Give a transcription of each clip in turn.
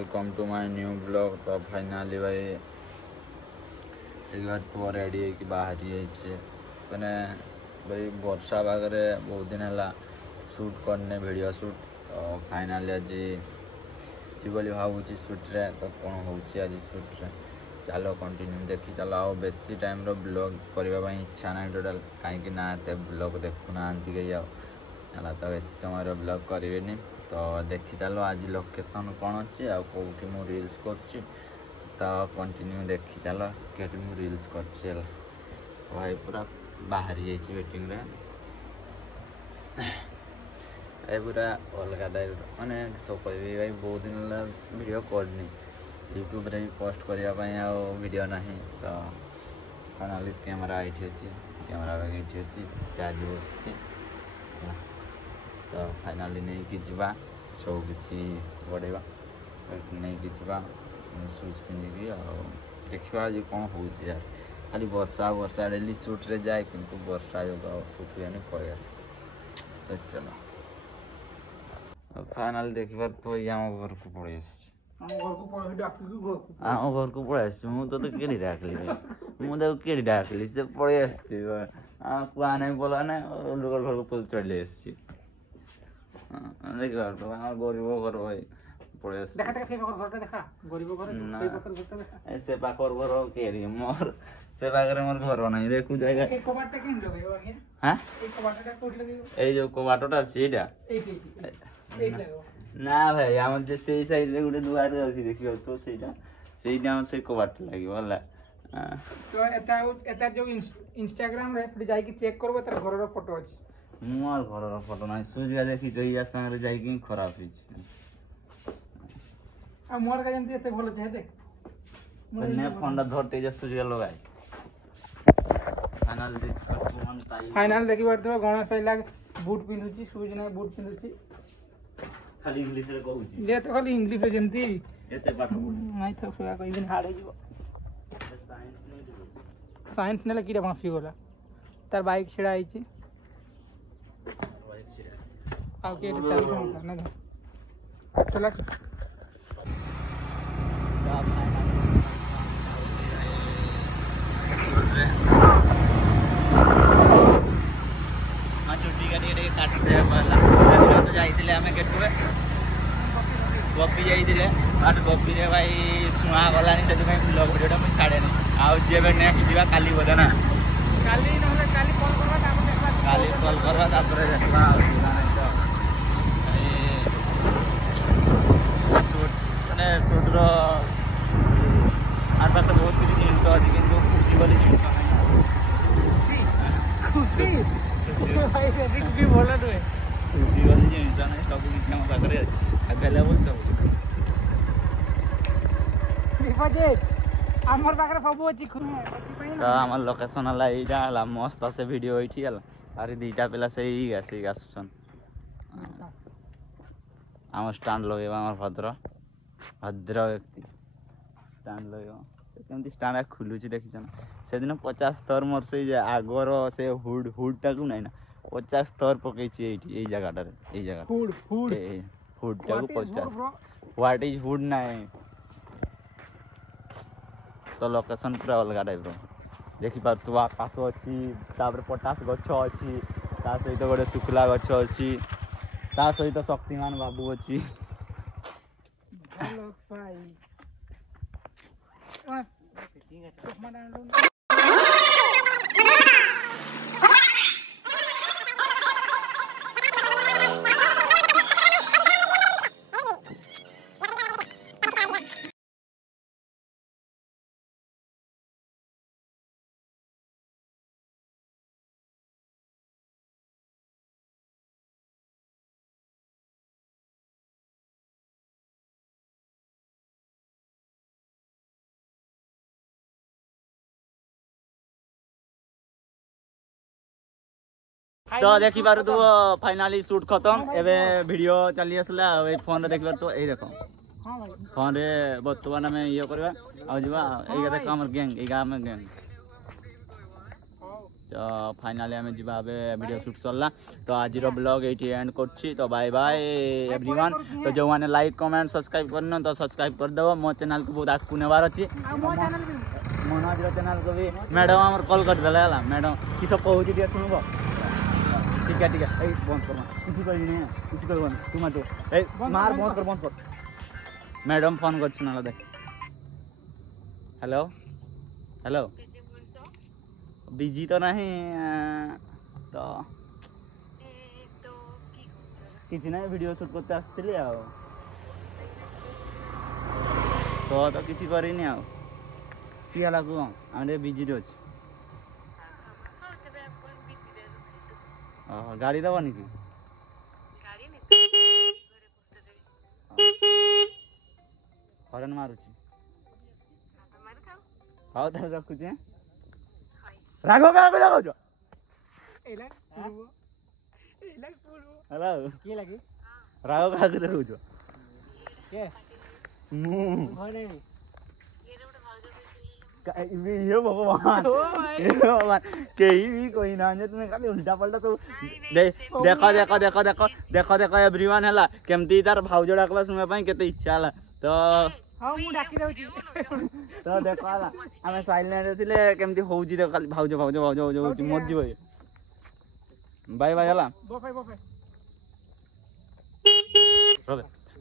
Welcome to my new blog. तो finally भाई एक बार तो रेडी है कि बाहर मैंने भाई वर्षा पागे बहुत दिन है शूट करने वीडियो शूट। तो फाइनाली आज बोली भावुँ शूट्रे तो कौन हो आज शूट्रे चलो कंटिन्यू देखी चलो आओ बेसी टाइम ब्लॉग करने इच्छा ना टोटाल कहीं ना ब्लॉग देखुना कहीं आला तो बेसी समय ब्लॉग करेनि। तो देखी चलो आज लोकेशन कौन अच्छे आउटी मु रील्स कर कंटिन्यू देखी चलो कि मु रील्स कर भाई पूरा बाहरी जाइए वेटिंग पूरा अलग टाइप मैंने सब कह भाई बहुत दिन वीडियो करनी यूट्यूब रे भी पोस्ट करने वीडियो ना। तो फाइनाली कैमेरा ये अच्छी कैमेरा बैग ये अच्छी चार्ज बस तो फाइनाली नहीं कि जीवा सब किसी बढ़ेगा नहीं कि जीवा शूज पिंधिकी देखा आज कौन हो यार खाली वर्षा वर्षा डेली शूट रे जाए किंतु वर्षा जो शूट हुए पड़े आस। तो चलो फाइनाल देखा तो ये घर को पड़े आम घर को पड़े मुझे कि डाकली मुझे कि डाकली से पड़े आसा ना बोला ना लोग घर को चले देखा गरीब घर भाई पड़े से पाखर घर के मोर से पाखे मोर घर ना देखू जाएगा जो कबाटा सीटा ना भाई आम से सैड गोटे दुआर अच्छी देखिए तो से कबाट लगे तो इंस्टाग्राम रे जाई चेक करबो तार घर फोटो अछि मोर घर फोटो ना सुजगा देखी तो या संगे जाई खराब होई आ मोर का जमती एते भलो छे देख ने फोनटा धरते जे सुजगा लगाई फाइनल देखि परतो गणेश लाग बूट पिंदुची शूज नै बूट पिंदुची खाली इंग्लिश रे कहूची जे तो खाली इंग्लिश रे जमती एते पाठ नै तो सोया कहिन हाड़े जीवो साइंस ने लकीरा माफी बोला तार बाइक छिड़ा आइची बाइक छिड़ा आ के चल ना चला छुट्टी का काटते जाइए आम केटुए गपी जाइए बाट गपी भाई शुणा गला से ब्लॉग भिडियो मुझे छाड़े आज नेक्स्ट जा काली बोधे ना काली कल करवा देखा मैंने सुट्र आर पास बहुत किसी जिन अच्छी कि खुशी बोली जिन खुशी वाली जिन ना सब किसी आम पाखे अच्छी अवेलेबल सब तो आम लोकेशन है यहाँ मस्त से वीडियो ये अरे दीटा पिला से आसुन आम स्टाण्ड लगे भद्र भद्र व्यक्ति स्टाण्ड लगे कमी स्टाण्ड खुलुची देखी ना से दिन 50 स्तर मोर से आगर से हुडटा को ना 50 स्तर पकई जगह हुडटा को 50 व्हाट इज हुड ना तो लोकेशन पूरा अलग टाइप देखी पार्थ आकाश अच्छी पटास गछ अच्छी सहित गोटे शुक्ला गछ अच्छी सहित शक्तिमान बाबू अच्छी तो देखी पार तू फाइनाली शूट खत्म एवं वीडियो चली आसला फोन देखी पार तो यही देख फोन रे बर्तमान आम ये करवा आ देख आम गैंग ये आम गैंग तो फाइनाली आम जी वीडियो शूट सरला तो आज ब्लॉग ये एंड कर तो बाय बाय एवरीवन तो जो मैंने लाइक कमेंट सब्सक्राइब करन तो सब्सक्राइब करदेव मो चैनल को बहुत आगू नेबार अच्छी मनोज चैनल को भी मैडम आम कल करदे मैडम कि सब कहूँ शुणब ठीक है बंद कर किसी कहना तुम तो मार बंद कर मैडम फोन कर देख हेलो हेलो बिजी तो नहीं तो किसी ना वीडियो शूट करते आसती तो किसी करनी आ कि है कह आम बिजी अच्छे गाड़ी दबनी कि हरन मारुची हाँ तो रखुचे राघव क्या लगाओ हेलो राघव क्या लगाओ भगवान कहीं भी कोई ना तुम्हें खाली उल्टा पलटा सब देखो देखो देखो देखो देखो देखो एवरीवन है केमती तार भाउज डाकला शुणा केते इच्छा है तो हाँ मु डाकी दउची तो देखो आम साइलेंट थे केमती होउची देखो खाली भाउज भाउज भाउज भाउज होउची मर जीव बाय बाय हला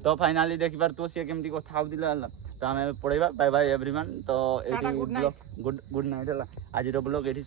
तो फाइनाली देखि पार तो से केमती कथा होउतिला तो आम पढ़ेबा बाय बाय एवरीवन तो एटी गुड नाइट है आज ब्लॉग एटी